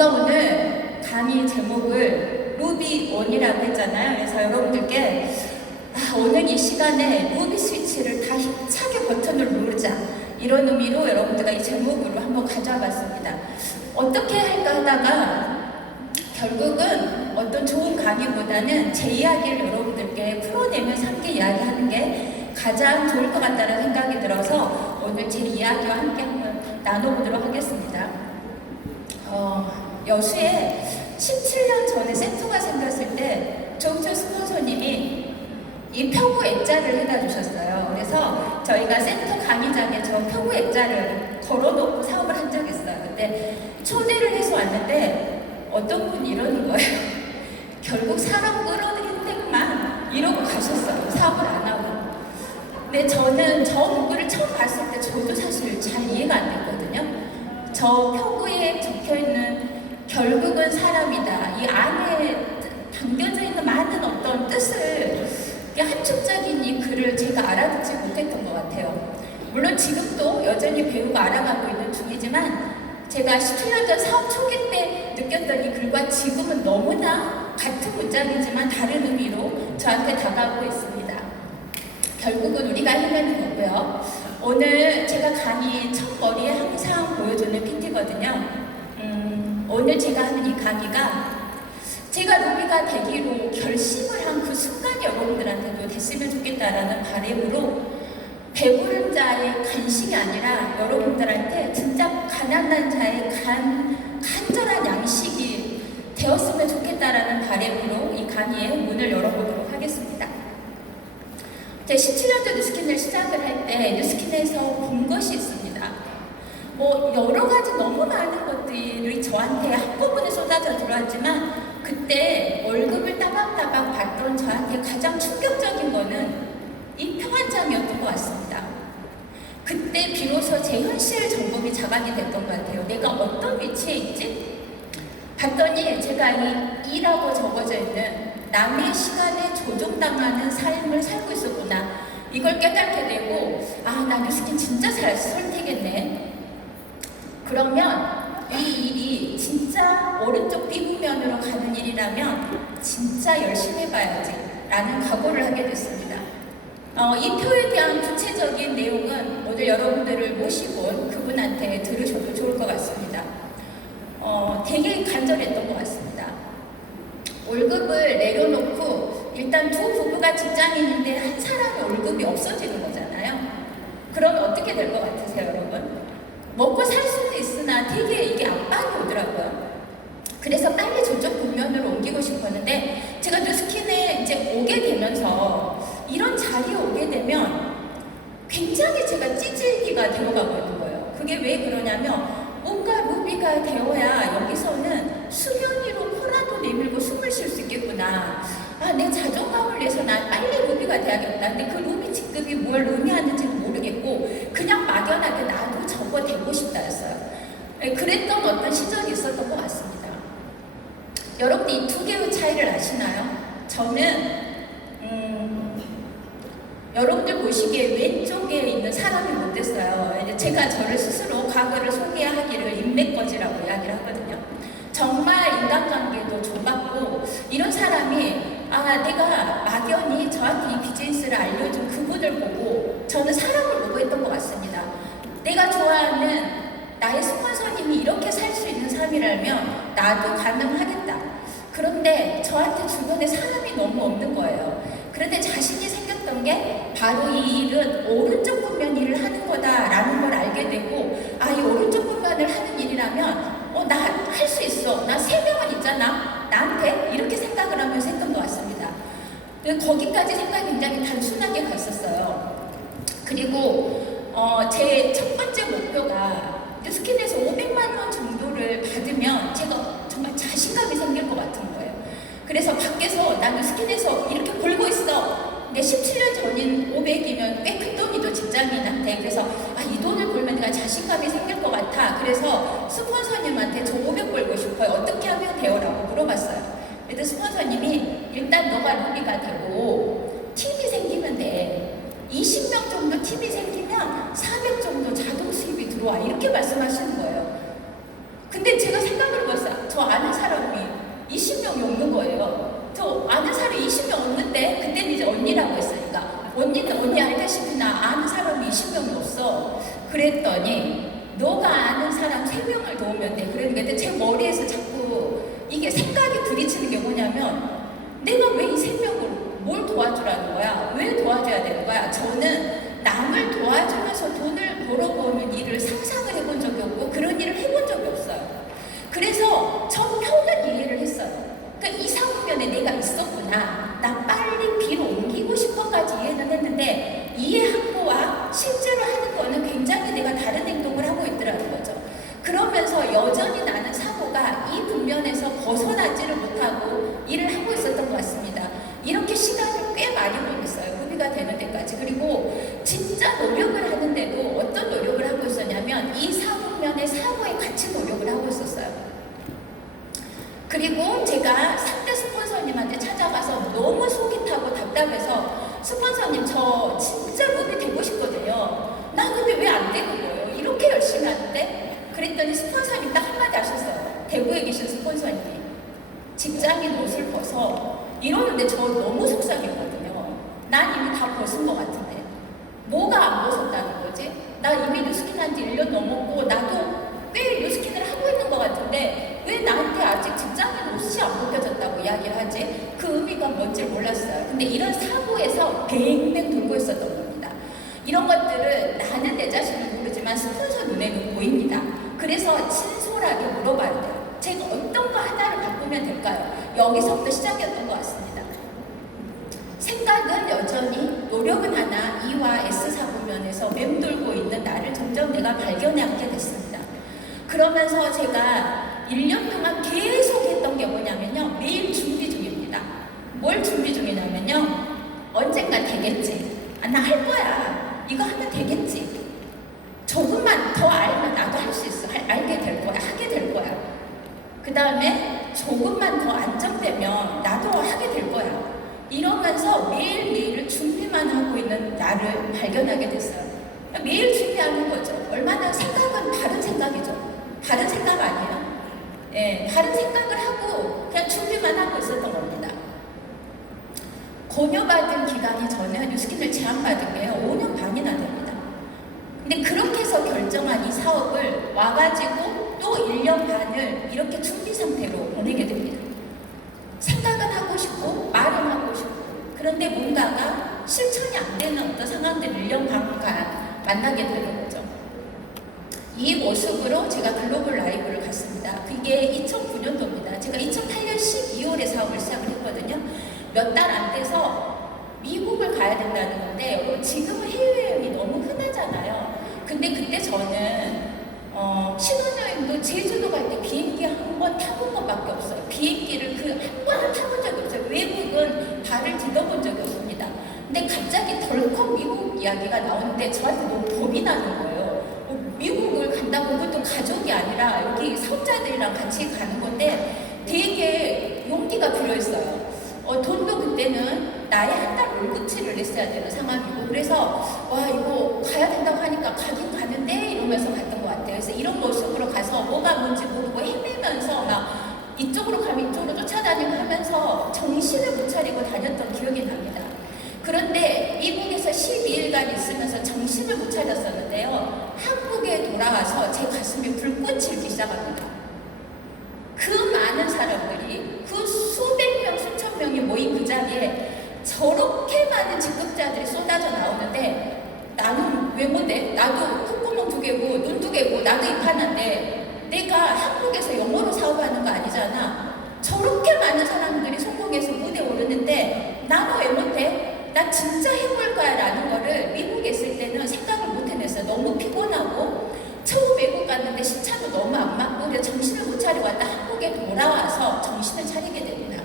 제가 오늘 강의 제목을 루비 원이라고 했잖아요. 그래서 여러분들께 오늘 이 시간에 루비 스위치를 다 힘차게 버튼을 누르자, 이런 의미로 여러분들과 이 제목으로 한번 가져와봤습니다. 어떻게 할까 하다가 결국은 어떤 좋은 강의보다는 제 이야기를 여러분들께 풀어내면서 함께 이야기하는 게 가장 좋을 것 같다는 생각이 들어서 오늘 제 이야기와 함께 한번 나눠보도록 하겠습니다. 여수에 17년 전에 센터가 생겼을 때 조은철 스폰서님이 이 표구 액자를 해다 주셨어요. 그래서 저희가 센터 강의장에 저 표구 액자를 걸어놓고 사업을 한 적이 있어요. 근데 초대를 해서 왔는데 어떤 분이 이러는 거예요. 결국 사람 끌어들인 땡만 이러고 가셨어요. 사업을 안 하고. 근데 저는 저 문구를 처음 봤을 때 저도 사실 잘 이해가 안 됐거든요. 저 표구에 적혀있는 결국은 사람이다, 이 안에 담겨져 있는 많은 어떤 뜻을, 함축적인 이 글을 제가 알아듣지 못했던 것 같아요. 물론 지금도 여전히 배우고 알아가고 있는 중이지만 제가 17년 전 사업 초기 때 느꼈던 이 글과 지금은 너무나 같은 문장이지만 다른 의미로 저한테 다가오고 있습니다. 결국은 우리가 해내는 거고요. 오늘 제가 강의 첫 머리에 항상 보여주는 PT거든요. 오늘 제가 하는 이 강의가 제가 루비가 되기로 결심을 한 그 순간 여러분들한테도 됐으면 좋겠다라는 바람으로 배부른 자의 간식이 아니라 여러분들한테 진짜 가난한 자의 간절한 양식이 되었으면 좋겠다라는 바람으로 이 강의의 문을 열어보도록 하겠습니다. 제가 17년 전 뉴스킨을 시작을 할 때 뉴스킨에서 본 것이 있습니다. 여러 가지 너무 많은 것들이 저한테 한꺼번에 쏟아져 들어왔지만 그때 월급을 따박따박 받던 저한테 가장 충격적인 거는 이 평안장이었던 것 같습니다. 그때 비로소 제 현실 점검이 자각이 됐던 것 같아요. 내가 어떤 위치에 있지? 봤더니 제가 이 이라고 적어져 있는 남의 시간에 조종당하는 삶을 살고 있었구나. 이걸 깨닫게 되고 나 뉴스킨 진짜 잘 선택했네. 그러면 이 일이 진짜 오른쪽 삐부면으로 가는 일이라면 진짜 열심히 해봐야지 라는 각오를 하게 됐습니다. 이 표에 대한 구체적인 내용은 오늘 여러분들을 모시고 그분한테 들으셔도 좋을 것 같습니다. 되게 간절했던 것 같습니다. 월급을 내려놓고 일단 두 부부가 직장인인데 한 사람의 월급이 없어지는 거잖아요. 그러면 어떻게 될 것 같으세요, 여러분? 먹고 살 수는 있으나 되게 이게 압박이 오더라고요. 그래서 빨리 저쪽 국면으로 옮기고 싶었는데 제가 뉴스킨에 이제 오게 되면서 이런 자리에 오게 되면 굉장히 제가 찌질기가 되어가고 있는 거예요. 그게 왜 그러냐면 뭔가 루비가 되어야 여기서는 수면 위로 코라도 내밀고 숨을 쉴 수 있겠구나. 내 자존감을 위해서 난 빨리 루비가 돼야겠다. 근데 그 루비 직급이 뭘 의미하는지는 모르겠고 그냥 막연하게 나도 저거 되고 싶다였어요. 그랬던 어떤 시절이 있었던 것 같습니다. 여러분들 이 두 개의 차이를 아시나요? 저는 여러분들 보시기에 왼쪽에 있는 사람이 못 됐어요. 제가 저를 스스로 과거를 소개하기를 인맥거지라고 이야기를 하거든요. 정말 인간관계도 좁았고 이런 사람이 내가 막연히 저한테 이 비즈니스를 알려준 그분을 보고 저는 사람을 보고 했던 것 같습니다. 내가 좋아하는 나의 스폰서님이 이렇게 살 수 있는 삶이라면 나도 가능하겠다. 그런데 저한테 주변에 사람이 너무 없는 거예요. 그런데 자신이 생겼던 게 바로 이 일은 오른쪽 분면 일을 하는 거다라는 걸 알게 되고 이 오른쪽 분면을 하는 일이라면 나 할 수 있어. 나 3명은 있잖아. 나한테 이렇게 생각을 하면서 했던 것 같습니다. 거기까지 생각이 굉장히 단순하게 갔었어요. 그리고 제 첫 번째 목표가 뉴스킨에서 500만 원 정도를 받으면 제가 정말 자신감이 생길 것 같은 거예요. 그래서 밖에서 나 뉴스킨에서 이렇게 벌고 있어. 근데 17년 전인 500이면 꽤 큰 돈이죠, 직장인한테. 그래서 이 돈을 벌면 내가 자신감이 생길 것 같아. 그래서 스폰서님한테 저 500 벌고 싶어요. 어떻게 하면 돼요? 라고 물어봤어요. 그래도 스폰서님이 일단 너가 루비가 되고 팀이 생기면 돼. 20명 정도 팀이 생기면 400 정도 자동 수입이 들어와. 이렇게 말씀하시는 거예요. 근데 제가 생각을 해봤어요. 제 머리에서 자꾸 이게 생각이 부딪히는 게 뭐냐면 내가 왜 이 생명을 뭘 도와주라는 거야? 왜 도와줘야 되는 거야? 저는 남을 도와주면서 돈을 벌어보는 일을 상상을 해본 적이 없고 그런 일을 해본 적이 없어요. 그래서 전 표현 이해를 했어요. 그러니까 이 상황면에 내가 있었구나. 나 빨리 B로 옮기고 싶어까지 이해는 했는데 이해한 거와 실제로 하는 거는 굉장히 내가 다른 행동을 하고 있더라는 거죠. 그러면서 여전히 나는 사고가 이 국면에서 벗어나지를 못하고 일을 하고 있었던 것 같습니다. 이렇게 시간을 꽤 많이 보냈어요. 구비가 되는 데까지. 그리고 진짜 노력을 하는데도 어떤 노력을 하고 있었냐면 이 사국면의 사고에 같이 노력을 하고 있었어요. 그리고 제가 상대 스폰서님한테 찾아가서 너무 속이 타고 답답해서 스폰서님 저 진짜 루비 되고 싶거든요. 나 근데 왜 안 되는 거예요? 이렇게 열심히 하는데? 그랬더니 스폰서님 딱 한마디 하셨어요. 대구에 계신 스폰서님이 직장인 옷을 벗어 이러는데 저 너무 속상했거든요. 난 이미 다 벗은 것 같은데 뭐가 안 벗었다는 거지? 나 이미 뉴스킨 한 지 1년 넘었고 나도 꽤 뉴스킨을 하고 있는 것 같은데 왜 나한테 아직 직장인 옷이 안 벗겨졌다고 이야기를 하지? 그 의미가 뭔지 몰랐어요. 근데 이런 사고에서 뱅뱅 돌고 있었던 겁니다. 이런 것들은 나는 내 자신을 모르지만 스폰서 눈에는 보입니다. 그래서 친솔하게 물어봐야 돼요. 제가 어떤 거 하나를 바꾸면 될까요? 여기서부터 시작이었던 것 같습니다. 생각은 여전히 노력은 하나 E와 S 사고면에서 맴돌고 있는 나를 점점 내가 발견하게 됐습니다. 그러면서 제가 1년 동안 계속 했던 게 뭐냐면요. 매일 준비 중입니다. 뭘 준비 중이냐면요. 언젠가 되겠지. 나 할 거야. 이거 하면 되겠지. 조금만 더 알면 나도 할 수 있어. 알게 될 거야. 하게 될 거야. 그 다음에 조금만 더 안정되면 나도 하게 될 거야. 이러면서 매일매일을 준비만 하고 있는 나를 발견하게 됐어요. 매일 준비하는 거죠. 얼마나 생각은 다른 생각이죠. 다른 생각 아니에요. 예, 다른 생각을 하고 그냥 준비만 하고 있었던 겁니다. 권유받은 기간이 저는 뉴스킨을 제안받은 게 5년 반이나 됩니다. 근데 그렇게 해서 결정한 이 사업을 와가지고 또 1년 반을 이렇게 준비 상태로 보내게 됩니다. 생각은 하고 싶고 말은 하고 싶고 그런데 뭔가가 실천이 안 되는 어떤 상황들을 1년 반간 만나게 되는 거죠. 이 모습으로 제가 글로벌 라이브를 갔습니다. 그게 2009년도입니다. 제가 2008년 12월에 사업을 시작을 했거든요. 몇 달 안 돼서 미국을 가야 된다는 건데 지금은 해외여행이 너무 흔하잖아요. 근데 그때 저는 신혼여행도 제주도 갈 때 비행기 한 번 타본 것밖에 없어요. 비행기를 한 번은 타본 적이 없어요. 외국은 발을 디뎌본 적이 없습니다. 근데 갑자기 덜컥 미국 이야기가 나오는데 저한테 너무 겁이 나는 거예요. 미국을 간다고 그것도 가족이 아니라 여기 사업자들이랑 같이 가는 건데 되게 용기가 필요했어요. 돈도 그때는 나의 한 달 월급치를 냈어야 되는 상황이고 그래서 와 이거 가야 된다고 하니까 가긴 가는데 이러면서 갔던 것 같아요. 그래서 이런 모습으로 가서 뭐가 뭔지 모르고 헤매면서 막 이쪽으로 가면 이쪽으로 쫓아다니고 하면서 정신을 못 차리고 다녔던 기억이 납니다. 그런데 미국에서 12일간 있으면서 정신을 못 차렸었는데요. 한국에 돌아와서 제 가슴에 불꽃이 일기 시작합니다. 그 많은 사람들이 그 수백 명, 수천 명이 모인 그 자리에 저렇게 많은 직급자들이 쏟아져 나오는데 나는 왜 못해? 나도 콧구멍 2개고 눈 2개고 나도 입하는데 내가 한국에서 영어로 사업하는 거 아니잖아. 저렇게 많은 사람들이 성공해서 무대에 오르는데 나는 왜 못해? 나 진짜 해볼 거야 라는 거를 미국에 있을 때는 생각을 못 해냈어요. 너무 피곤하고 처음 외국 갔는데 시차도 너무 안 맞고 그래서 정신을 못 차리고 왔다 한국에 돌아와서 정신을 차리게 됩니다.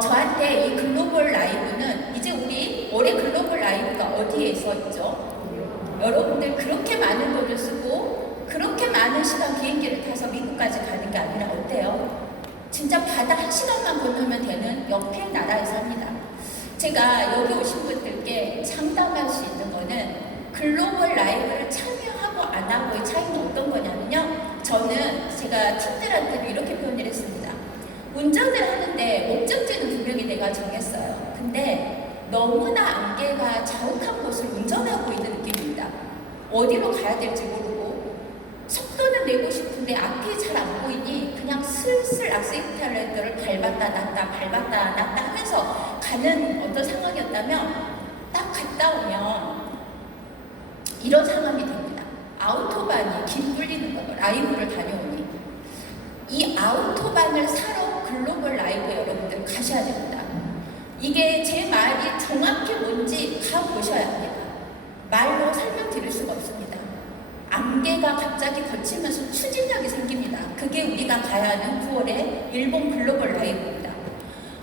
저한테 이 글로벌 라이브는 이제 우리 올해 글로벌 라이브가 어디에 서 있죠? 여러분들 그렇게 많은 돈을 쓰고 그렇게 많은 시간 비행기를 타서 미국까지 가는 게 아니라 어때요? 진짜 바다 1시간만 건너면 되는 옆에 나라에 삽니다. 제가 여기 오신 분들께 장담할 수 있는 거는 글로벌 라이브를 참여하고 안 하고의 차이는 어떤 거냐면요. 저는 제가 팀들한테도 이렇게 표현을 했습니다. 운전을 하는데 목적지는 분명히 내가 정했어요. 근데 너무나 안개가 자욱한 곳을 운전하고 있는 느낌입니다. 어디로 가야 될지 모르고 속도는 내고 싶은데 앞이 잘 안 보이니 그냥 슬슬 악셀레이터를 밟았다 놨다 밟았다 놨다 하면서 가는 어떤 상황이었다면 딱 갔다 오면 이런 상황이 됩니다. 아우토반이 길 뚫리는 거예요. 라이브를 다녀오니. 이 아우토반을 사러 글로벌 라이브에 여러분들 가셔야 됩니다. 이게 제 말이 정확히 뭔지 가보셔야 합니다. 말로 설명드릴 수가 없습니다. 안개가 갑자기 거치면서 추진력이 생깁니다. 그게 우리가 가야 하는 9월에 일본 글로벌 라이브입니다.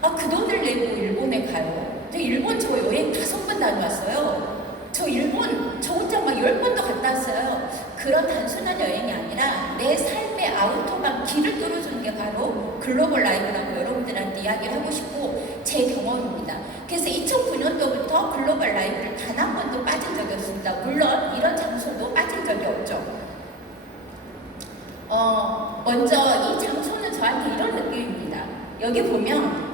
아, 그 돈을 내고 일본에 가요. 근데 일본 저 여행 5번 다녀왔어요. 저 일본 저 혼자 막 10번도 갔다 왔어요. 그런 단순한 여행이 아니라 내 삶의 아우토반 길을 뚫어주는 게 바로 글로벌 라이브라고 여러분들한테 이야기를 하고 싶고 제 경험입니다. 그래서 2009년도부터 글로벌 라이브를 단 한 번도 빠진 적이 없습니다. 물론 이런 장소도 빠진 적이 없죠. 먼저 이 장소는 저한테 이런 느낌입니다. 여기 보면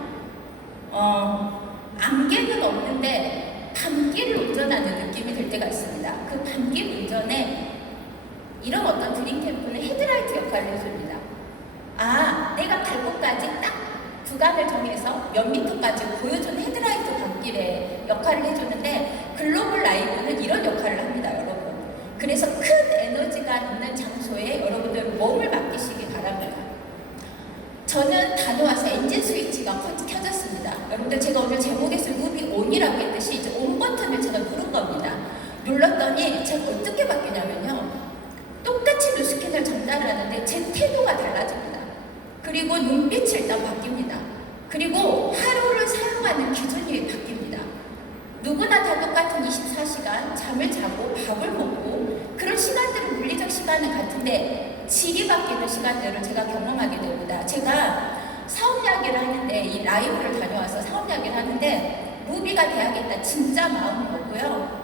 안개는 없는데 밤길을 운전하는 느낌이 들 때가 있습니다. 그 밤길 운전에 이런 어떤 드림캠프는 헤드라이트 역할을 해줍니다. 아, 내가 갈 곳까지 딱 구간을 정해서 몇 미터까지 보여주는 헤드라이트 밤길의 역할을 해주는데 글로벌 라이브는 이런 역할을 합니다, 여러분. 그래서 큰 에너지가 있는 장소에 여러분들 몸을 맡기시기 바랍니다. 저는 다녀와서 엔진 스위치가 켜졌습니다. 여러분들 제가 오늘 제목에서 무비 온이라고 했듯이 이제 온 버튼을 제가 누른 겁니다. 눌렀더니 제가 어떻게 바뀌냐면요. 똑같이 뉴스캔을 전달하는데 제 태도가 달라집니다. 그리고 눈빛이 일단 바뀝니다. 그리고 하루를 사용하는 기준이 바뀝니다. 누구나 다 똑같은 24시간 잠을 자고 밥을 먹고 그런 시간들은 물리적 시간은 같은데 질이 바뀌는 시간들을 제가 경험하게 됩니다. 제가 사업 이야기를 하는데 이 라이브를 다녀와서 사업 이야기를 하는데 무비가 돼야겠다 진짜 마음은 먹고요.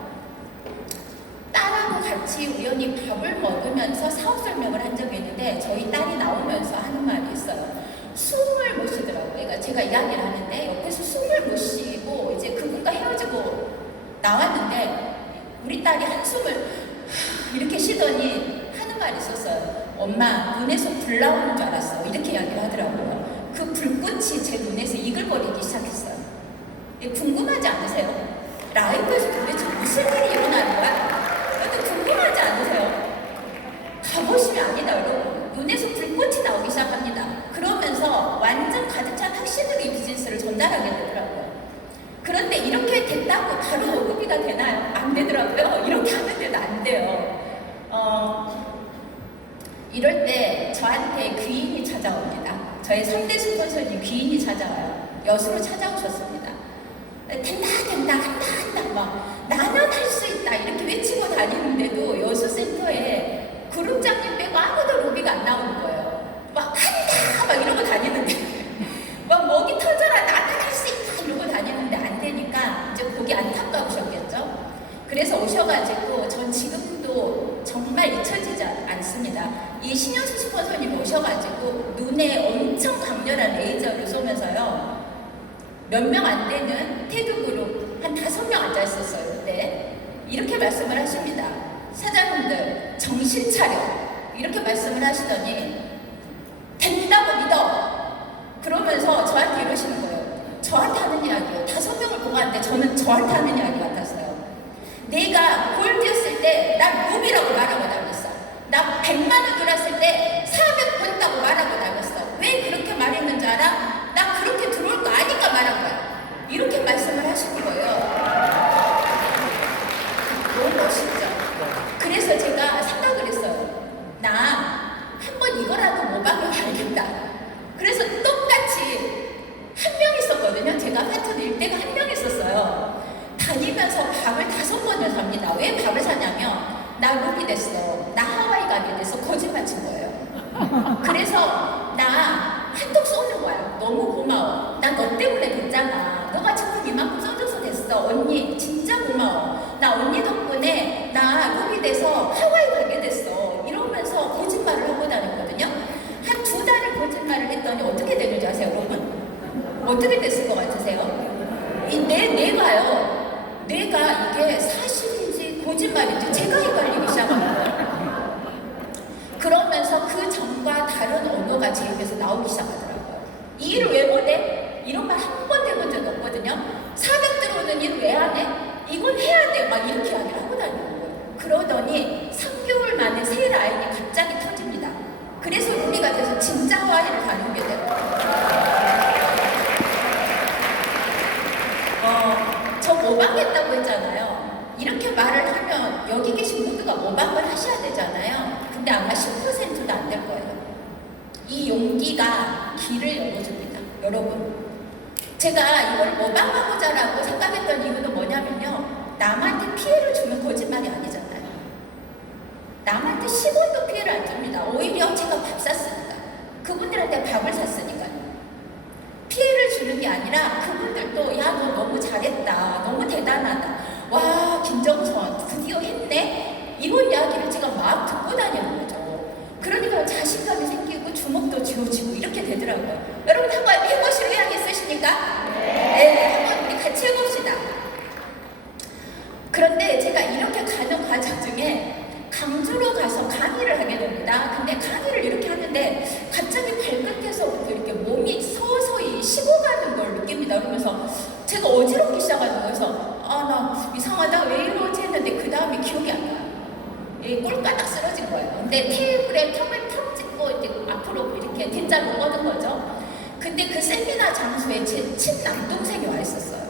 딸하고 같이 우연히 밥을 먹으면서 사업 설명을 한 적이 있는데 저희 딸이 나오면서 하는 말이 있어요. 숨을 못 쉬더라고요. 그러니까 제가 이야기를 하는데 옆에서 숨을 못 쉬고 이제 그분과 헤어지고 나왔는데 우리 딸이 한숨을 이렇게 쉬더니 하는 말이 있었어요. 엄마 눈에서 불 나오는 줄 알았어. 이렇게 이야기를 하더라고요. 그 불꽃이 제 눈에서 이글거리기 시작했어요. 궁금하지 않으세요? 라이브에서 도대체 무슨 일이 일어나는 거야? 궁금하지 않으세요? 가보시면 압니다, 여러분. 눈에서 불꽃이 나오기 시작합니다. 그러면서 완전 가득 찬 확신으로 이 비즈니스를 전달하게 되더라고요. 그런데 이렇게 됐다고 바로 녹음이가 되나요? 안 되더라고요. 이렇게 하는데도 안 돼요. 이럴 때 저한테 귀인이 찾아옵니다. 저의 3대 스폰서님 귀인이 찾아와요. 여수로 찾아오셨습니다. 된다 한다 막 나는 할 수 있다 이렇게 외치고 다니는데도 여수센터에 그룹장님 빼고 아무도 로비가 안 나오는 거예요. 막 한다 막 이러고 다니는데 막 목이 터져라 나는 할 수 있다 이러고 다니는데 안 되니까 이제 거기 안타까우셨겠죠. 그래서 오셔가지고 전 지금도 정말 잊혀지지 않습니다. 이 신현수 스폰서님 오셔가지고 눈에 엄청 강렬한 레이저를 쏘면서요. 몇 명 안 되는 테드 그룹 한 5명 앉아 있었어요. 그때 이렇게 말씀을 하십니다. 사장님들 정신 차려 이렇게 말씀을 하시더니 된다고 믿어 그러면서 저한테 이러시는 거예요. 저한테 하는 이야기예요. 5명을 보고 왔는데 저는 저한테 하는 이야기 같았어요. 내가 골드였을 때 난 루비라고 말하고 다녔어. 나 100만 원 들었을 때 400 번다고 말하고 다녔어. 왜 그렇게 말했는지 알아? 나 그렇게 들어올 거 아니까 말한 거야. 이렇게 말씀을 하시는 거예요. 너무 멋있죠? 그래서 제가 생각을 했어요. 나 한 번 이거라도 모방을 알겠다. 그래서 똑같이 한 명 있었거든요. 제가 파트너 일대가 한 명 있었어요. 다니면서 밥을 5번을 삽니다. 왜 밥을 사냐면 나 루비 됐어. 나 하와이 가게 돼서 거짓말 친 거예요. 그래서 나 한턱 쏘는 거야. 너무 고마워. 나 너 때문에 됐잖아. 너가 지금 이만큼 써줘서 됐어. 언니 진짜 고마워. 나 언니 덕분에 나 루비 돼서 하와이 가게 됐어. 이러면서 거짓말을 하고 다녔거든요. 한 2달을 거짓말을 했더니 어떻게 되는지 아세요, 여러분? 어떻게 됐을 것 같으세요? 뇌가 이게 사실인지 거짓말인지 제가 헷갈리기 시작한 거예요. 그 그러면서 그 전과 다른 언어가 제 입에서 나오기 시작하더라고요. 이 일을 왜 못해? 이런 말 한 번 해본 적이 없거든요. 400 들어오는 일을 왜 안 해? 이건 해야 돼. 막 이렇게 이야기를 하고 다니는 거예요. 그러더니 3개월 만에 새 라인이 갑자기 터집니다. 그래서 우리가 돼서 진짜 하와이를 다녀오게 되고 저 모방했다고 했잖아요. 이렇게 말을 하면 여기 계신 모두가 모방을 하셔야 되잖아요. 근데 아마 10%도 안 될 거예요. 이 용기가 길을 열어줍니다. 여러분, 제가 이걸 모방하고자라고 생각했던 이유는 뭐냐면요, 남한테 피해를 주는 거짓말이 아니잖아요. 남한테 10원도 피해를 안 줍니다. 오히려 제가 밥 샀으니까, 그분들한테 밥을 샀으니까요. 피해를 주는 게 아니라 그분들도 야, 너 너무 잘했다, 너무 대단하다, 와, 김정선 드디어 했네, 이런 이야기를 제가 막 듣고 다니는 거죠. 그러니까 자신감이 생기고 주먹도 쥐어지고 이렇게 되더라고요. 여러분 한번 해보실 의향 있으십니까? 네, 한번 우리 같이 해봅시다. 그런데 제가 이렇게 가는 과정 중에 강주로 가서 강의를 하게 됩니다. 근데 강의를 이렇게 하는데 갑자기 발끝에서부터 이렇게 몸이 서서히 식어가는 걸 느낍니다. 그러면서 제가 어지럽기 시작하는 거여서 나 이상하다, 왜 이러지 했는데 그 다음에 기억이 안 나요. 꼴까닥 쓰러진 거예요. 근데 테이블에 턱을 턱 찍고 이제 앞으로 이렇게 대자로 뻗은 거죠. 근데 그 세미나 장소에 제 친남동생이 와 있었어요.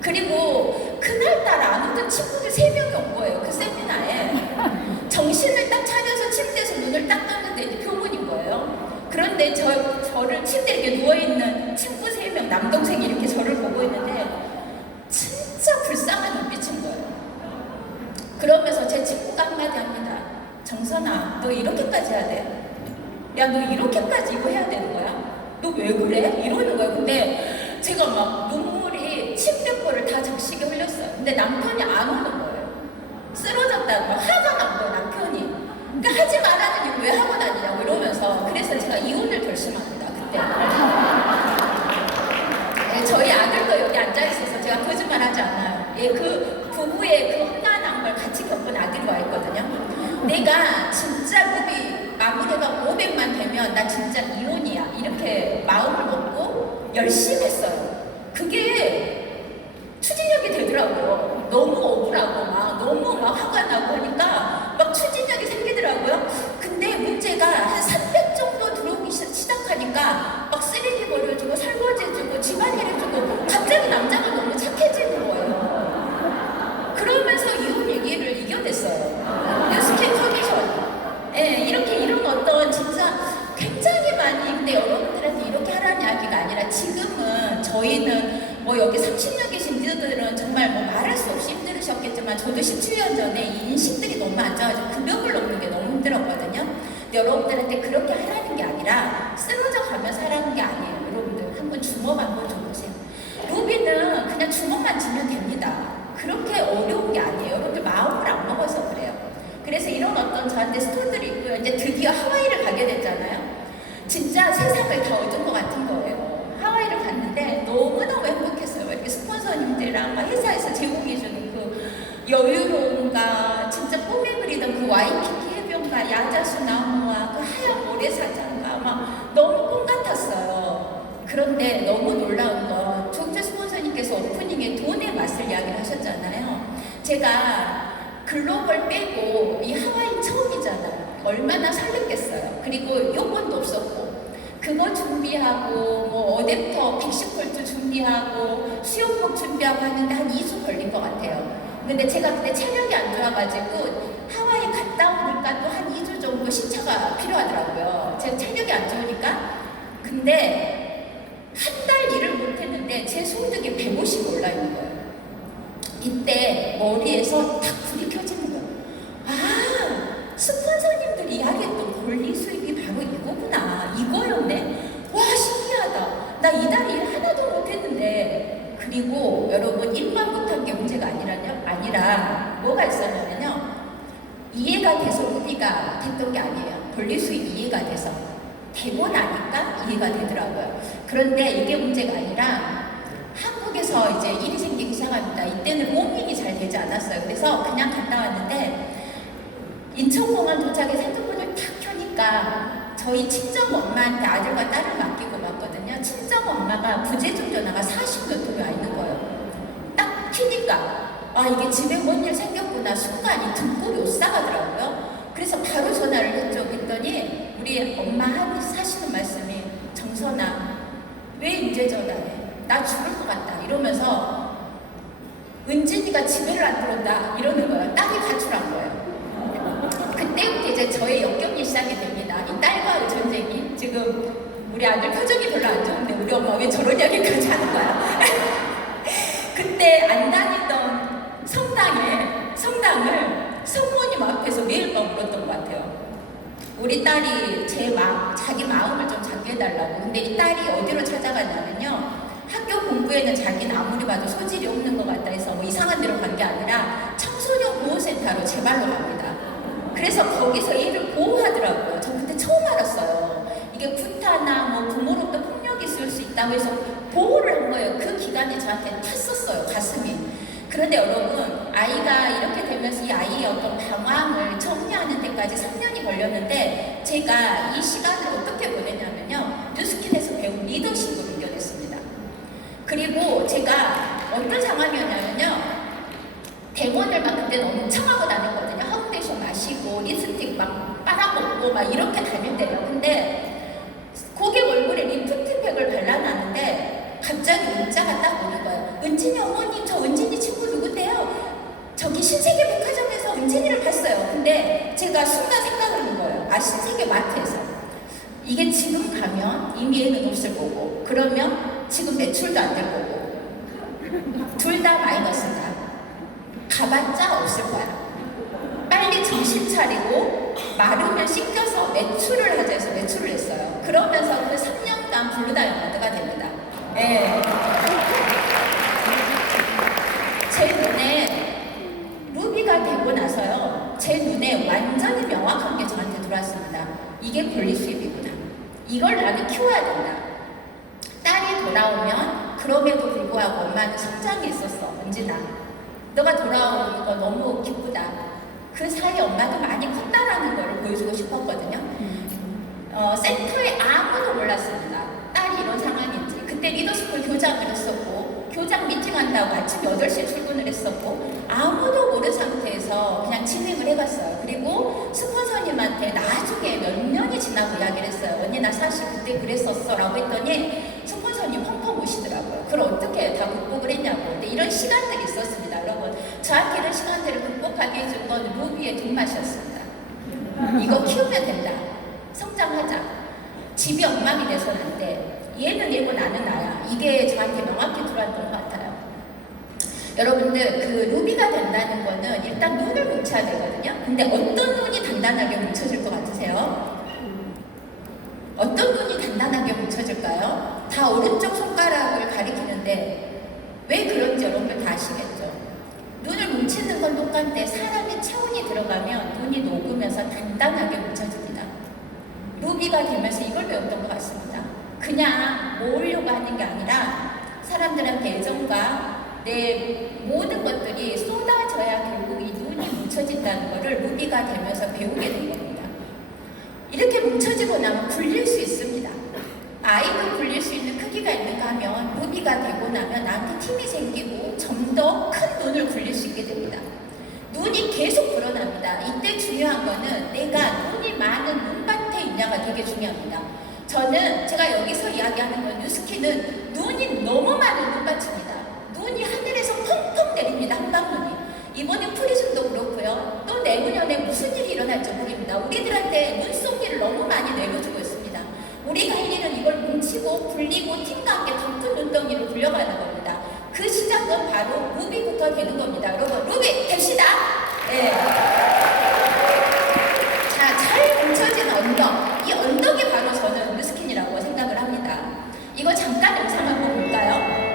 그리고 그날따라 안 오던 친구들 3명이 온 거예요. 그 세미나에. 정신을 딱 차려서 침대에서 눈을 딱 떴는데 이제 표본인 거예요. 그런데 저를 침대에 이렇게 누워있는 친구 3명, 남동생이 이렇게 저를 보고 있는데 진짜 불쌍한 눈빛인 거예요. 그러면서 제 친구가 한마디 합니다. 정선아, 너 이렇게까지 해야 돼? 야, 너 이렇게까지 이거 해야 되는 거야? 너 왜 그래? 이러는 거예요. 근데 제가 막 눈물이 침몇 번을 다 적시게 흘렸어요. 근데 남편이 안 오는 거예요. 쓰러졌다고 화가 난 거예요, 남편이. 그러니까 하지 말라는 일을 왜 하고 다니냐고 이러면서. 그래서 제가 이혼을 결심합니다, 그때. 네, 저희 아들도 여기 앉아있어서 제가 거짓말 하지 않아요. 그 부부의 그 험난한 걸 같이 겪은 아들이 와 있거든요. 내가 진짜 급이 마무리가 500만 되면 나 진짜 이혼이야, 이렇게 마음을 먹고 열심히 했어요. 그게 추진력이 되더라고요. 너무 억울하고 너무 화가 나고 하니까 막 추진력이 생기더라고요. 근데 문제가 한 300 정도 들어오기 시작하니까 막 쓰레기 버려주고 설거지 해주고 집안일 해주고 갑자기 남자가 너무 착해지는 거예요. 그러면서 이혼 얘기를 이겨냈어요. 스킨 컨디션. 이런 어떤 진짜 굉장히 많이. 근데 여러분들한테 이렇게 하라는 이야기가 아니라 지금은 저희는 여기 30년 계신 분들은 정말 말할 수 없이 힘들으셨겠지만 저도 17년 전에 이 인식들이 너무 안 좋아가지고 급여를 넘는 게 너무 힘들었거든요. 근데 여러분들한테 그렇게 하라는 게 아니라 쓰러져 가면서 하라는 게 아니에요. 여러분들 한번 주먹 한번 줘보세요. 루비는 그냥 주먹만 쥐면 됩니다. 그렇게 어려운 게 아니에요. 여러분들 마음을 안 먹어서 그래요. 그래서 이런 어떤 저한테 스토리들이 있고요. 이제 드디어 하와이를 가게 됐잖아요. 진짜 세상을 다 얻은 것 같은 거예요. 하와이를 갔는데 너무너무 행복했어요. 이렇게 스폰서님들이랑 회사에서 제공해주는 그 여유로움과 진짜 꿈에 그리던 그 와이키키 해변과 야자수 나무와 그 하얀 모래사장과 막 너무 꿈 같았어요. 그런데 너무 놀라운 건 조규 스폰서님께서 오프닝에 돈의 맛을 이야기를 하셨잖아요. 제가 글로벌 빼고 이 하와이 처음이잖아요. 얼마나 설렜겠어요. 그리고 요건도 없었고 그거 준비하고 어댑터 110V 준비하고 수영복 준비하고 하는데 한 2주 걸린 것 같아요. 근데 제가 그때 체력이 안 좋아가지고 하와이 갔다 오니까 또 한 2주 정도 신차가 필요하더라고요. 제가 체력이 안 좋으니까. 근데 한 달 일을 못했는데 제 소득이 150 올라있는 거예요. 이때 머리에서 딱 불이 켜지는 거예요. 스폰서님들이 이야기했던 권리 수익이 바로 이거구나. 이거였네. 와, 신기하다. 나 이달 일 하나도 못했는데. 그리고 여러분, 일만 못한 게 문제가 아니라 뭐가 있었냐면요, 이해가 돼서 루비가 됐던 게 아니에요. 권리 수익 이해가 돼서 되고 나니까 이해가 되더라고요. 그런데 이게 문제가 아니라 한국에서 이제 일이 생기기 시작합니다. 이때는 로밍이 잘 되지 않았어요. 그래서 그냥 갔다 왔는데 인천공항 도착해서 핸드폰을 탁 켜니까 그러니까 저희 친정 엄마한테 아들과 딸을 맡기고 갔거든요. 친정 엄마가 부재중 전화가 40몇 통이 와 있는 거예요. 딱 키니까 아 이게 집에 뭔 일 생겼구나 순간이 등골이 오싹하더라고요. 그래서 바로 전화를 했죠. 그랬더니 우리 엄마 하시는 말씀이 정선아 왜 이제 전화해? 나 죽을 것 같다 이러면서 은진이가 집에를 안 들어온다 이러는 거예요. 딸이 가출한 거예요. 그때부터 이제 저의 역경이 시작이 됩니다. 이 딸과의 전쟁이. 지금 우리 아들 표정이 별로 안 좋은데 우리 엄마 왜 저런 이야기까지 하는 거야? 그때 안 다니던 성당을 성모님 앞에서 매일 밤 울었던 것 같아요. 우리 딸이 자기 마음을 좀 잡게 해달라고. 근데 이 딸이 어디로 찾아갔냐면요. 학교 공부에는 자기는 아무리 봐도 소질이 없는 것 같다 해서 뭐 이상한 데로 간 게 아니라 청소년 보호센터로 제 발로 갑니다. 그래서 거기서 얘를 보호하더라고요. 저 그때 처음 알았어요. 이게 구타나 뭐 부모로부터 폭력이 있을 수 있다고 해서 보호를 한 거예요. 그 기간에 저한테 탔었어요. 가슴이. 그런데 여러분 아이가 이렇게 되면서 이 아이의 어떤 방황을 정리하는 데까지 3년이 걸렸는데 제가 이 시간을 어떻게 보냈냐면요. 뉴스킨에서 배운 리더십을 이겨냈습니다. 그리고 제가 어떤 상황이었냐면요. 대본을 막 그때 엄청 하고 다녔거든요. 하운데이션 마시고 립스틱 막 빨아먹고 막 이렇게 다닐 때요. 근데 고객 얼굴에 리프트팩을 발라놨는데 갑자기 문자가 딱 오는 거예요. 은진이 어머님 저 은진이 친구 누군데요? 저기 신세계 백화점에서 은진이를 봤어요. 근데 제가 순간 생각을 한 거예요. 아 신세계 마트에서 이게 지금 가면 이미 애는 없을 거고 그러면 지금 매출도 안 될 거고 둘 다 마이너스다. 가봤자 없을 거야. 빨리 정신 차리고 마르면 씻겨서 매출을 하자 해서 매출을 했어요. 그러면서 그 3년간 블루다이아몬드가 됩니다. 네. 제 눈에 루비가 되고 나서요. 제 눈에 완전히 명확한 게 저한테 들어왔습니다. 이게 권리 수입이구나. 이걸 나는 키워야 된다. 딸이 돌아오면 그럼에도 불구하고 엄마는 성장이 있었어. 은진아. 너가 돌아오는 거 너무 기쁘다. 그 사이 엄마도 많이 컸다라는 걸 보여주고 싶었거든요. 센터에 아무도 몰랐습니다. 딸이 이런 상황인지. 그때 리더스쿨 교장을 했었고 교장 미팅한다고 아침 8시에 출근을 했었고 아무도 모르는 상태에서 그냥 진행을 해갔어요. 그리고 스폰서님한테 나중에 몇 년이 지나고 이야기를 했어요. 언니 나 사실 그때 그랬었어 라고 했더니 스폰서님 펑펑 우시더라고요. 그걸 어떻게 다 극복을 했냐고. 근데 이런 시간들이 있었습니다. 여러분 저한테 이런 시간들을 극복하게 해준 건 루비의 돈맛이었습니다. 이거 키우면 된다. 성장하자. 집이 엉망이 돼서는 안 돼. 얘는 얘고 나는 나야. 이게 저한테 명확히 들어왔던 것 같아요. 여러분들 그 루비가 된다는 거는 일단 눈을 뭉쳐야 되거든요. 근데 어떤 눈이 단단하게 뭉쳐질 것 같으세요? 어떤 눈이 단단하게 뭉쳐질까요? 다 오른쪽 손가락을 가리키는데 왜 그런지 여러분들 다 아시겠죠? 눈을 뭉치는 건 똑같은데 사람이 체온이 들어가면 눈이 녹으면서 단단하게 뭉쳐집니다. 루비가 되면서 이걸 배웠던 것 같습니다. 그냥 모으려고 하는 게 아니라 사람들한테 애정과 내 모든 것들이 쏟아져야 결국 이 눈이 뭉쳐진다는 것을 루비가 되면서 배우게 된 겁니다. 이렇게 뭉쳐지고 나면 굴릴 수 있습니다. 아이도 굴릴 수 있는 크기가 있는가 하면 루비가 되고 나면 나한테 힘이 생기고 좀 더 큰 눈을 굴릴 수 있게 됩니다. 눈이 계속 불어납니다. 이때 중요한 거는 내가 눈이 많은 눈밭에 있냐가 되게 중요합니다. 저는 제가 여기서 이야기하는 건 뉴스킨은 눈이 너무 많은 눈밭입니다. 눈이 하늘에서 펑펑 내립니다. 한방눈이. 이번에 프리즘도 그렇고요. 또 내후년에 무슨 일이 일어날지 모릅니다. 우리들한테 눈송이를 너무 많이 내려주고 있습니다. 우리가 할 일은 이걸 뭉치고 굴리고 팀과 함께 더 큰 눈덩이로 굴려가는 겁니다. 그 시작은 바로 루비부터 되는 겁니다. 여러분 루비 됩시다. 네. 자, 잘 뭉쳐진 언덕. 이 언덕이 바로 저는 뉴스킨이라고 생각을 합니다. 이거 잠깐 영상 한번 볼까요?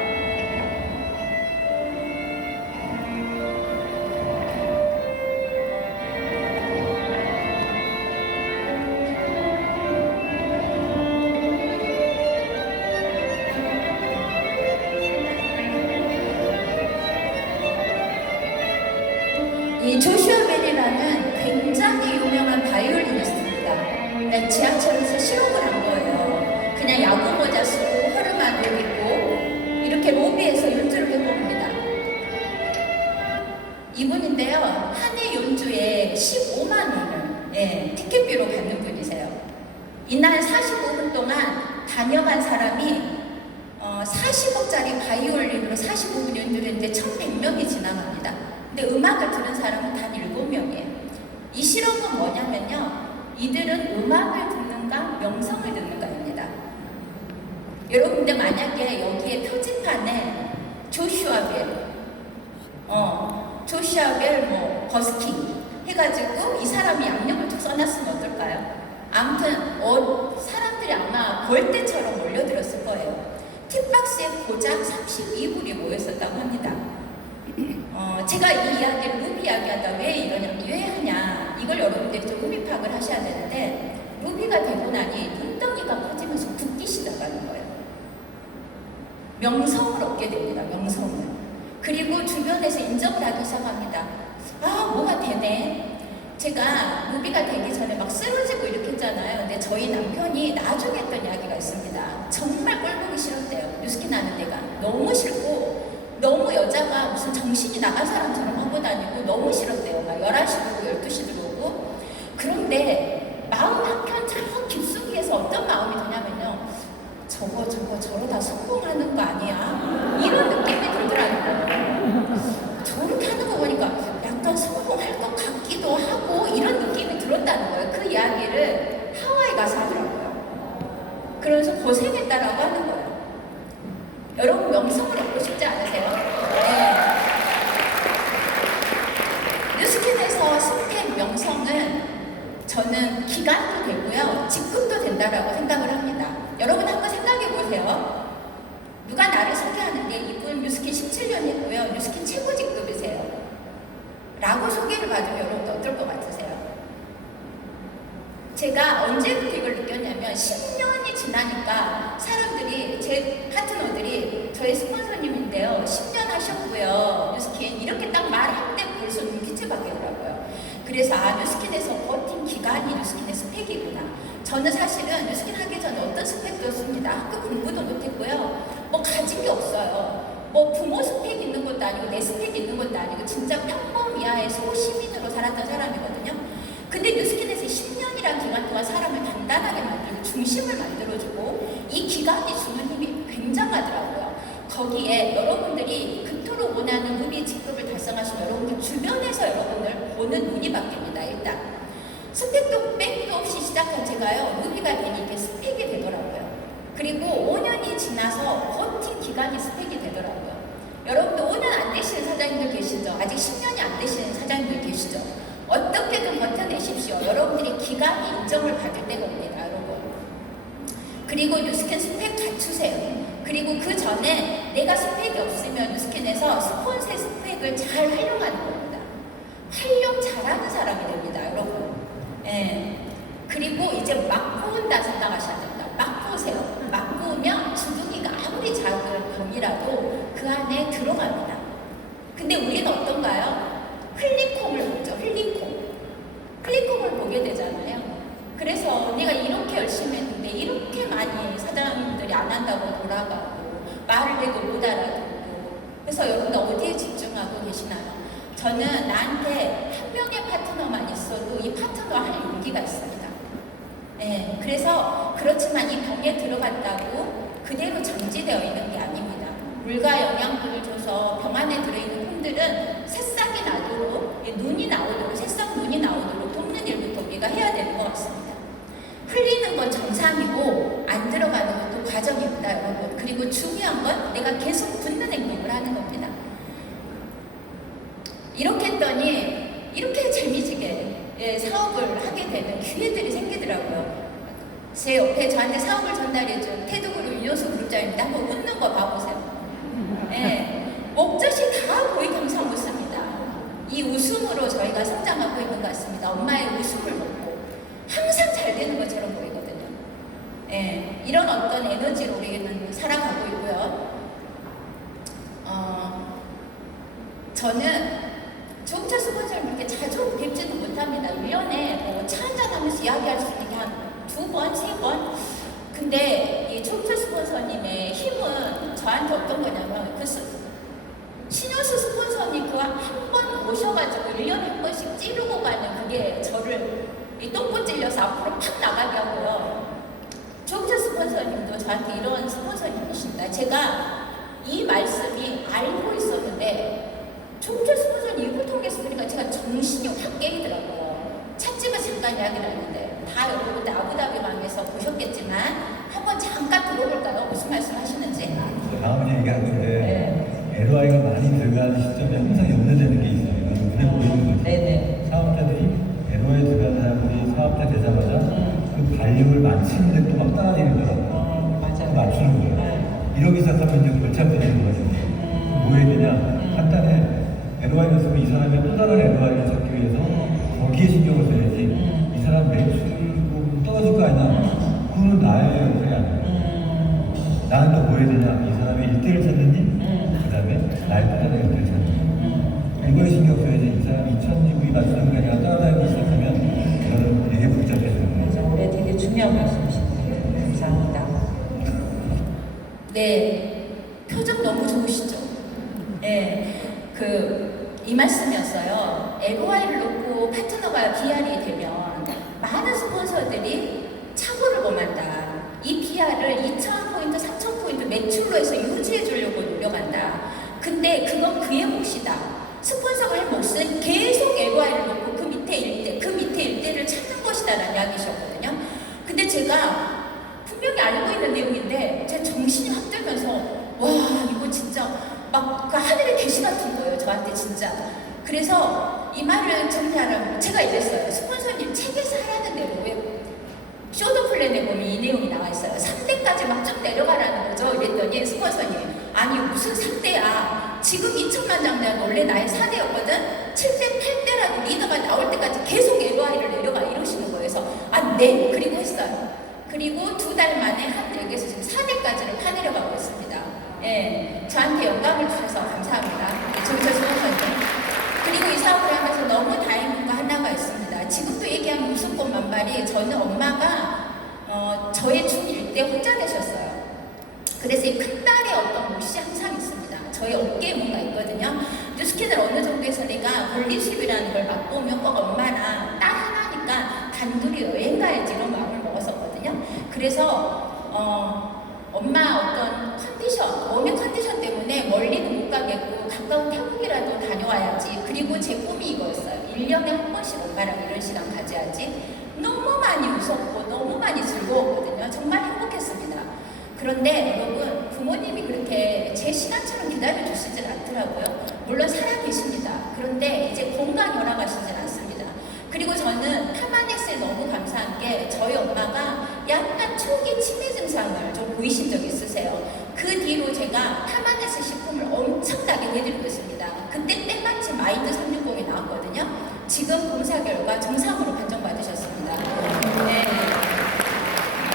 이 조슈아 벨이라는 굉장히 유명한 바이올리니스트입니다. 날 지하철에서 실험을 한 거예요. 그냥 야구 모자 쓰고 허름한 옷 입고 이렇게 로비에서 연주를 해봅니다. 이분인데요, 한 해 연주에 15만 원을 티켓비로 받는 분이세요. 이날 45분 동안 다녀간 사람이 40억짜리 바이올린으로 45분 연주를 했는데 1100명이 지나갑니다. 근데 음악을 들은 사람은 단 7명이에요. 이 실험은 뭐냐면요, 이들은 음악을 듣는가 명성을 듣는가입니다. 여러분들 만약에 여기에 표지판에 조슈아 벨, 버스킹 해가지고 이 사람이 양력을 쭉 써놨으면 어떨까요? 아무튼 사람들이 아마 벌떼처럼 몰려들었을 거예요. 팁박스에 고작 32불이 모였었다고 합니다. 제가 이 이야기를 루비 이야기하다 왜 하냐, 이걸 여러분들이 좀 의미 파악을 하셔야 되는데, 루비가 되고 나니 눈덩이가 커지면서 붓기 시작하는 거예요. 명성을 얻게 됩니다. 명성을. 그리고 주변에서 인정을 하기 시작합니다. 뭐가 되네. 제가 루비가 되기 전에 막 쓰러지고 이렇게 했잖아요. 근데 저희 남편이 나중에 했던 이야기가 있습니다. 정말 꼴보기 싫었대요. 뉴스킨 하는 데가 너무 싫고, 너무 여자가 무슨 정신이 나간 사람처럼 하고 다니고 너무 싫었대요. 막 11시 들어오고 12시 들어오고. 그런데 마음 한켠 저 깊숙이에서 어떤 마음이 드냐면요, 저러다 성공하는 거 아니야? 이런 느낌이 들더라고요. 저렇게 하는 거 보니까 약간 성공할 것 같기도 하고 이런 느낌이 들었다는 거예요. 그 이야기를 하와이 가서 하더라고요. 그래서 고생했다라고 하는 거예요. 여러분 명성을 얻고 싶지 않으세요? 네. 뉴스킨에서 스펙 명성은 저는 기간도 되고요, 직급도 된다라고 생각을 합니다. 여러분 한번 생각해 보세요. 누가 나를 소개하는데 이분 뉴스킨 17년 했고요, 뉴스킨 최고 직급이세요 라고 소개를 받으면 여러분 어떨 것 같으세요? 제가 언제부터 이걸 느꼈냐면 10년이 지나니까 사람들이, 제 파트너들이, 저의 스폰서님인데요, 10년 하셨고요 뉴스킨, 이렇게 딱 말할 때 벌써 눈빛을 바뀌더라고요. 그래서 뉴스킨에서 버틴 기간이 뉴스킨의 스펙이구나. 저는 사실은 뉴스킨 하기 전에 어떤 스펙도 없습니다. 학교 공부도 못했고요, 가진 게 없어요. 부모 스펙 있는 것도 아니고 내 스펙 있는 것도 아니고 진짜 평범 이하의 소시민으로 살았던 사람이거든요. 근데 뉴스킨에서 10년이라는 기간 동안 사람을 단단하게 만들고 중심을 만들어주고, 이 기간이 주는 힘이 굉장하더라고요. 거기에 여러분들이 그토록 원하는 루비 직급을 달성하신 여러분들 주변에서 여러분을 보는 눈이 바뀝니다. 일단 스펙도 백도 없이 시작한 제가요, 루비가 되니 이게 스펙이 되더라고요. 그리고 5년이 지나서 버틴 기간이 스펙이 되더라고요. 여러분들 5년 안 되시는 사장님들 계시죠? 아직 10년이 안 되시는 사장님들 계시죠? 어떻게든 버텨내십시오. 여러분들이 기간이 인정을 받을 때가 옵니다, 여러분. 그리고 뉴스킨 스펙 갖추세요. 그리고 그 전에 내가 스펙이 없으면 뉴스킨에서 스폰서의 스펙을 잘 활용하는 겁니다. 활용 잘하는 사람이 됩니다, 여러분. 그리고 이제 막 구운다 생각하셔야 됩니다. 막 구우세요. 막 구우면 주둥이가 아무리 작은 병이라도 그 안에 들어갑니다. 근데 우리는 어떤가요? 흘림콩을 먹죠. 흘림콩을 보게 되잖아요. 그래서 언니가 이렇게 열심히 했는데 이렇게 많이 사장님들이 안 한다고 돌아가고 말을 해도 못 알아듣고. 그래서 여러분들 어디에 집중하고 계시나요? 저는 나한테 한 명의 파트너만 있어도 이 파트너 할 용기가 있습니다. 그래서 그렇지만 이 병에 들어갔다고 그대로 정지되어 있는 게 아닙니다. 물과 영양분을 줘서 병 안에 들어있는 콩들은 새싹이 나도록, 눈이 나오도록, 새싹 눈이 나오도록 돕는 일부터 우리가 해야 되는 것 같습니다. 흘리는 건 정상이고 안 들어가는 것도 과정입니다, 여러분. 그리고 중요한 건 내가 계속 붙는 행동을 하는 겁니다. 이렇게 했더니 이렇게 재미지게 사업을 하게 되는 기회들이 생기더라고요. 제 옆에 저한테 사업을 전달해준 테드그룹 윤효수 그룹장입니다. 한번 웃는 거 봐보세요. 목젖이 다 거의 경상웃습니다. 이 웃음으로 저희가 성장하고 있는 것 같습니다. 엄마의 웃음을 먹고 항상 잘 되는 것처럼 보이거든요. 이런 어떤 에너지로 우리는 살아가고 있고요. 저는 조금차 스폰서를 그렇게 자주 뵙지는 못합니다. 1년에 차 한잔 하면서 이야기할 수 있는 게 한 두 번, 세 번. 근데 이 총철 스폰서님의 힘은 저한테 어떤 거냐면 신효수 스폰서님 그거 한 번 오셔가지고 1년에 한 번씩 찌르고 가는 그게 저를 이 똥꼬 찔려서 앞으로 팍 나가게 하고요. 총철 스폰서님도 저한테 이런 스폰서님이십니다. 제가 이 말씀이 알고 있었는데 총철 스폰서님 이거 통했으니까 제가 정신이 확 깨이더라고요. 찻집에 잠깐 이야기를 했는데 다 여러분들 아부다비방에서 보셨겠지만 한번 잠깐 들어볼까요? 무슨 말씀 하시는지. 다음 얘기하는데 LOI가 많이 들어가는 시점에 항상 연대되는 게 있어요. 눈에 보이는 거죠. 네네. 사업자들이 LOI 들어간 사람들이 사업자 되자마자 그 발령을 마치는 데또 막 따라다니더라고요. 맞아요. 맞추는 거예요. 이러기 시작하면 이제 골치 아프는 거죠. 뭐 해야 되냐? 간단해. LOI가 쓰면 이 사람의 또 다른 LOI를 찾기 위해서 거기에 신경을 써야지. 이 사람 매출 떨어질 거 아니야? 그거는 나의 역할이 아니에요. 나는 또 뭐 해야 되냐? 이 사람의 일대를 찾느니? 그 다음에 나의 또 다른 일대를 찾느니? 이거에 신경 써야지. 이 사람이 2000집이 맞추는 거 아니라 따라다니기 시작하면 이거는 되게 복잡해지는 거죠. 올해 되게 중요한 말씀이신데 감사합니다. 네, 표정 너무 좋으시죠? 네, 이 말씀이었어요. LOI를 놓고 파트너가 BR이 되면 많은 스폰서들이 착오를 범한다. 이 BR을 2,000포인트, 3,000포인트 매출로 해서 유지해 주려고 노력한다. 근데 그건 그의 몫이다. 스폰서가 할 몫은 계속 LOI를 놓고 그 밑에 일대를 찾는 것이다 라는 이야기셨거든요. 근데 제가 분명히 알고 있는 내용인데 제 정신이 확 들면서 와 이거 진짜 막 그 하늘의 계시 같은 거예요. 저한테 진짜. 그래서 이 말을 정리하라고 제가 이랬어요. 스폰서님 책에서 하라는 대로 왜 쇼더 플랜에 보면 이 내용이 나와 있어요. 3대까지 막 쭉 내려가라는 거죠. 이랬더니 스폰서님 아니 무슨 3대야. 지금 2천만 장면 원래 나의 4대였거든. 7대, 8대라도 리더가 나올 때까지 계속 LOI를 내려가 이러시는 거예요. 그래서 네 그리고 했어요. 그리고 2달 만에 한 역에서 지금 4대까지를 파내려가고 있습니다. 예, 저한테 영감을 주셔서 감사합니다. 정철 스폰서님. 그리고 이 사업을 하면서 너무 다행인 거 하나가 있습니다. 지금도 얘기하면 웃을 것 만발이 저는 엄마가 저의 중1 때 혼자 되셨어요. 그래서 이 큰딸의 어떤 몫이 항상 있습니다. 저희 어깨에 뭔가 있거든요. 뉴스캔을 어느 정도에서 내가 분리수입이라는 걸 맛보면 꼭 엄마랑 딸 하나니까 단둘이 여행 가야지 이런 마음을 먹었었거든요. 그래서 엄마 어떤 컨디션, 몸의 컨디션 때문에 멀리는 못 가겠고 가까운 태국이라도 다녀와야지. 그리고 제 꿈이 이거였어요. 1년에 한 번씩 엄마랑 이런 시간 가져야지. 너무 많이 웃었고 너무 많이 즐거웠거든요. 정말 행복했습니다. 그런데 여러분 부모님이 그렇게 제 시간처럼 기다려주시진 않더라고요. 물론 살아계십니다. 그런데 이제 건강 열악하시진 않습니다. 그리고 저는 파마넥스에 너무 감사한 게 저희 엄마가 약간 초기 치매 증상을 좀 보이신 적 있으세요. 그 뒤로 제가 파마넥스 식품을 엄청나게 해드리고 있습니다. 그때 때마침 마인드 360이 나왔거든요. 지금 검사 결과 정상으로 판정받으셨습니다. 네.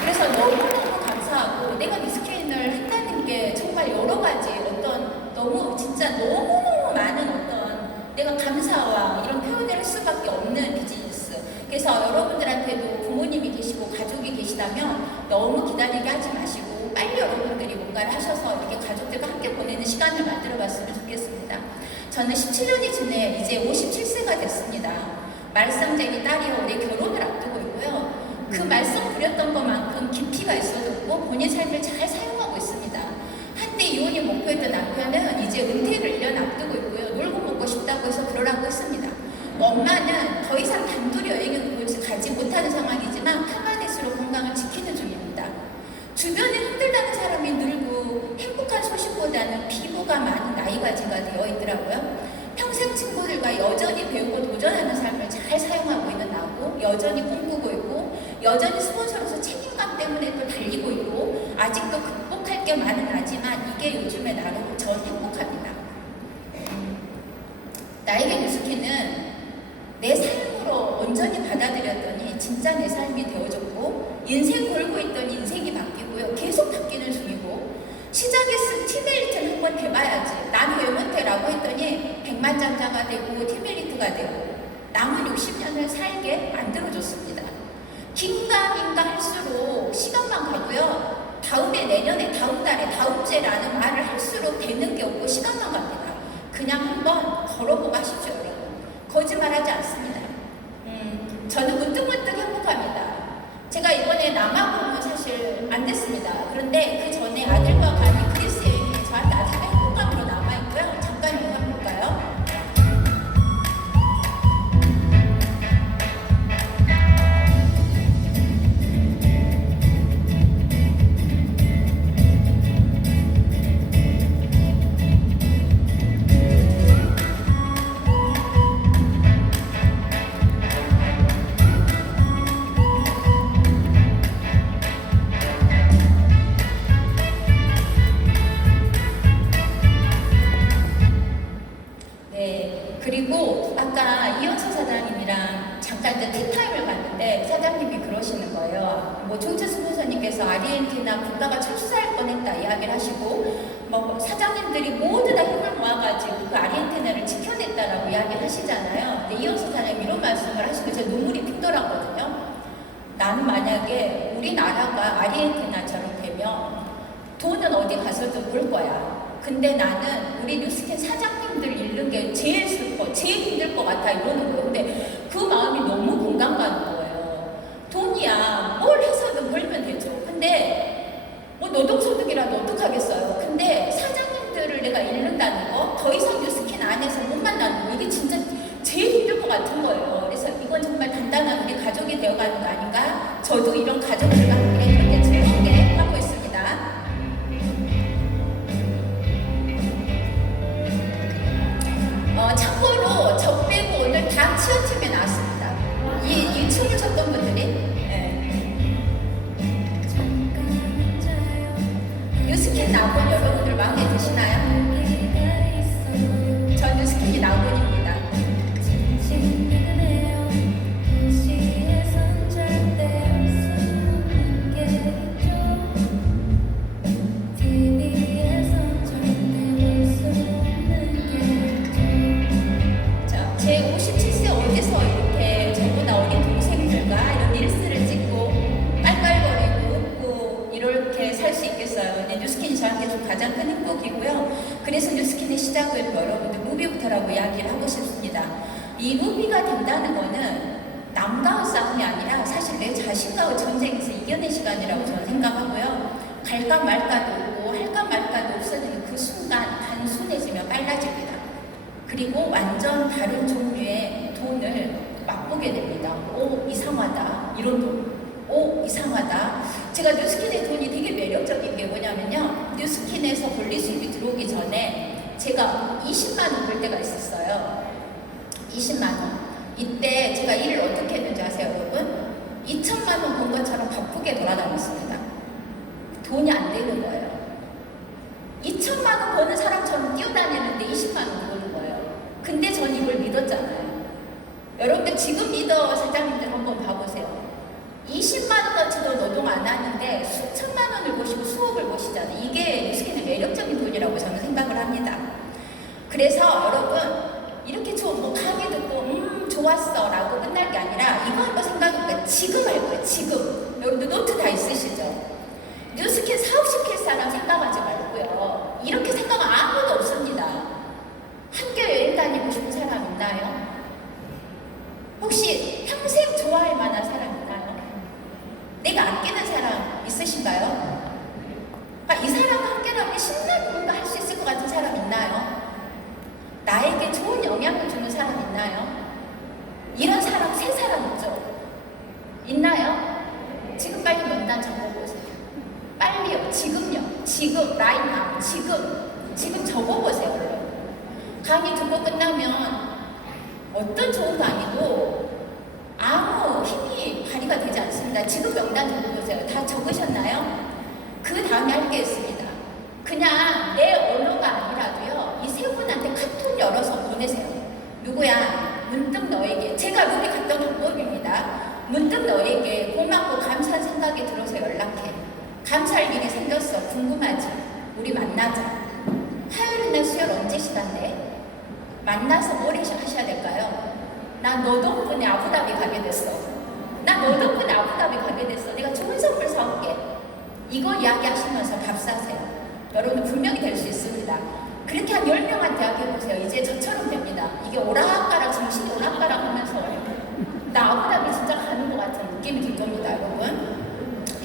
그래서 너무너무 감사하고 내가 미스케인을 한다는 게 정말 여러 가지 어떤 너무 진짜 너무너무 많은 어떤 내가 감사와 이런 표현을 할 수밖에 없는 비즈니스. 그래서 여러분들한테도 부모님이 계시고 가족이 계시다면 너무 기다리게 하지 마시고 빨리 여러분들이 뭔가를 하셔서 이렇게 가족들과 함께 보내는 시간을 만들어 봤으면 좋겠습니다. 저는 17년이 지내 이제 57세가 됐습니다. 말썽쟁이 딸이 올해 결혼을 앞두고 있고요. 그 말썽 부렸던 것만큼 깊이가 있어졌고 본인 삶을 잘 사용하고 있습니다. 한때 이혼이 목표였던 남편은 이제 은퇴를 1년 앞두고 있고요. 놀고 먹고 싶다고 해서 그러라고 했습니다. 엄마는 더 이상 단둘이 여행을 가지 못하는 상황이지만 파마넥스로 건강을 지키는 중입니다. 주변에 힘들다는 사람이 늘고 행복한 소식보다는 피부가 많은 나이가 제가 되어 있더라고요. 평생 친구들과 여전히 배우고 도전하는 삶을 잘 사용하고 있는 나고 여전히 꿈꾸고 있고 여전히 스폰서로서 책임감 때문에 또 달리고 있고 아직도 극복할 게 많은 나지만 이게 요즘에 나로 전 행복합니다. 나에게 뉴스키는 내 삶으로 온전히 받아들였더니 진짜 내 삶이 되어졌고 인생 걸고 있던 인생이 바뀌고요. 계속 바뀌는 중이고 시작에 쓴 팀엘리트를 한번 해봐야지. 난 왜 못해라고 했더니 백만장자가 되고 팀엘리트가 되고 남은 60년을 살게 만들어줬습니다. 긴가민가 할수록 시간만 가고요. 다음에 내년에 다음 달에 다음 주에라는 말을 할수록 되는 게 없고 시간만 갑니다. 그냥 한번 걸어보고 하십시오, 여러분. 거짓말하지 않습니다. 저는 문득문득 행복합니다. 제가 이번에 남아공은 사실 안 됐습니다. 그런데 그 전에 아들과 가는 그리스 여행이 저한테 아주 행복감으로 남아있고요. 잠깐 영상 볼까요? 네, 그리고 아까 이현수 사장님이랑 잠깐 이제 티타임을 갔는데 사장님이 그러시는 거예요. 뭐 종철 스폰서님께서 아르헨티나 국가가 철수할 뻔했다 이야기를 하시고, 뭐 사장님들이 모두 다 힘을 모아가지고 그 아르헨티나를 지켜냈다라고 이야기를 하시잖아요. 근데 이현수 사장님이 이런 말씀을 하시고 제 눈물이 핑돌았거든요. 나는 만약에 우리나라가 아르헨티나처럼 되면 돈은 어디 가서도 벌 거야. 근데 나는 우리 뉴스캔 사장님들 잃는 게 제일 슬퍼, 제일 힘들 것 같아 이러는 거예요. 근데 그 마음이 너무 공감 가는 거예요. 돈이야 뭘 해서든 벌면 되죠. 근데 뭐 노동소득이라도 어떡하겠어요. 근데 사장님들을 내가 잃는다는 거, 더 이상 뉴스캔 안에서 못 만나는 거, 이게 진짜 제일 힘들 것 같은 거예요. 그래서 이건 정말 단단한 우리 가족이 되어가는 거 아닌가. 저도 이런 가족들과 함께 이렇게 즐겁게 하고 있습니다. 참고로 저 빼고 오늘 다 치어팀에 나왔습니다. 이 춤을 췄던 분들이. 네. 뉴스킨 나온 여러분들 마음에 드시나요? 전 뉴스킨이 나온입니다. 제 57세 어디서 이렇게 저보다 어린 동생들과 이런 릴스를 찍고 깔깔거리고 웃고 이렇게 살 수 있겠어요. 근데 뉴스킨이 저한테 좀 가장 큰 행복이고요. 그래서 뉴스킨의 시작을 여러분들 무비부터라고 이야기를 하고 싶습니다. 이 무비가 된다는 거는 남과의 싸움이 아니라 사실 내 자신과의 전쟁에서 이겨낸 시간이라고 저는 생각하고요. 갈까 말까도 없고 할까 말까도 없어지는 그 순간 단순해지며 빨라집니다. 그리고 완전 다른 종류의 돈을 맛보게 됩니다. 오, 이상하다. 이런 돈. 오, 이상하다. 제가 뉴스킨의 돈이 되게 매력적인 게 뭐냐면요. 뉴스킨에서 권리 수입이 들어오기 전에 제가 20만 원 벌 때가 있었어요. 20만 원. 이때 제가 일을 어떻게 했는지 아세요, 여러분? 2천만 원 번 것처럼 바쁘게 돌아다녔습니다. 돈이 안 되는 거예요. 2천만 원 버는 사람처럼 뛰어다니는데 20만 원 버는 거예요. 근데 전 이걸 믿었잖아요. 여러분들 지금 리더 사장님들 한번 봐보세요. 20만 원어치도 노동 안 하는데 수천만 원을 버시고 수억을 버시잖아요. 이게 뉴스킨의 매력적인 돈이라고 저는 생각을 합니다. 그래서 여러분 이렇게 뭐 강의 듣고 좋았어 라고 끝날 게 아니라 이거 한번 생각해보니까 지금 할 거예요. 지금. 여러분들 노트 다 있으시죠? 뉴스킨 사업시킬 사람 생각하지 말고요. 이렇게 생각 아무도 없습니다. 함께 여행 다니고 싶은 사람 있나요? 혹시 평생 좋아할 만한 사람 있나요? 내가 아끼는 사람 있으신가요? 이 사람과 함께라면 신나게 뭔가 할 수 있을 것 같은 사람 있나요? 나에게 좋은 영향을 주는 사람 있나요? 이런 사람 세 사람 있죠? 있나요? 지금 빨리 명단 적어보세요. 빨리요. 지금요. 지금 right now. 지금 적어보세요. 여러분. 강의 듣고 끝나면 어떤 좋은 강의도 아무 힘이 발휘가 되지 않습니다. 지금 명단 적어보세요. 다 적으셨나요? 그 다음에 할 게 있습니다. 그냥 내 언어가 아니라도요. 이 세 분한테 카톡 열어서 보내세요. 누구야? 문득 너에게. 제가 루비 갔던 방법입니다. 문득 너에게 고맙고 감사한 생각이 들어서 연락해. 감사할 일이 생겼어. 궁금하지? 우리 만나자. 화요일날 수요일 언제 시간 돼? 만나서 뭘 하셔야 될까요? 난 너 덕분에 아부다비 가게 됐어. 난 너 덕분에 아부다비 가게 됐어. 내가 좋은 선물 사올게. 이걸 이야기하시면서 밥 사세요. 여러분 분명히 될 수 있습니다. 그렇게 한 10명한테 이야기해보세요. 이제 저처럼 됩니다. 이게 오락가락 정신이 오락가락 하면서 나 아부다비 진짜 가는 것 같은 느낌이 들 겁니다.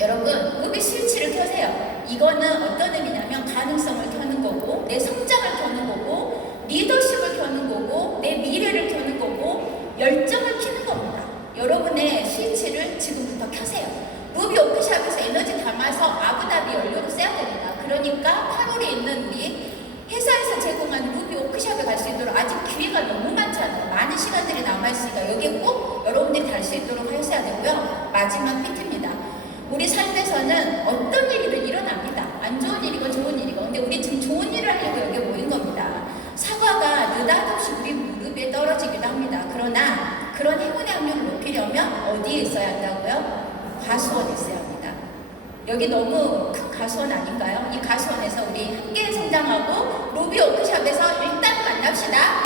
여러분 루비 스위치를 켜세요. 이거는 어떤 의미냐면 가능성을 켜는 거고 내 성장을 켜는 거고 리더십을 켜는 거고 내 미래를 켜는 거고 열정을 켜는 겁니다. 여러분의 스위치를 지금부터 켜세요. 루비 워크샵에서 에너지 담아서 아부다비 연료로 써야 됩니다. 그러니까 8월에 있는 우리 회사에서 제공하는 루비 워크샵에 갈 수 있도록 아직 기회가 너무 많잖아요. 많은 시간들이 남아있으니까 여기에 꼭 여러분들이 갈 수 있도록 하셔야 되고요. 마지막 핀트입니다. 우리 삶에서는 어떤 일이든 일어납니다. 안 좋은 일이고 좋은 일이고. 근데 우리 지금 좋은 일을 하려고 여기 모인 겁니다. 사과가 느닷없이 우리 무릎에 떨어지기도 합니다. 그러나 그런 행운의 확률을 높이려면 어디에 있어야 한다고요? 가수원에 있어야 합니다. 여기 너무 큰 가수원 아닌가요? 이 가수원에서 우리 함께 성장하고 루비 워크샵에서 일단 만납시다.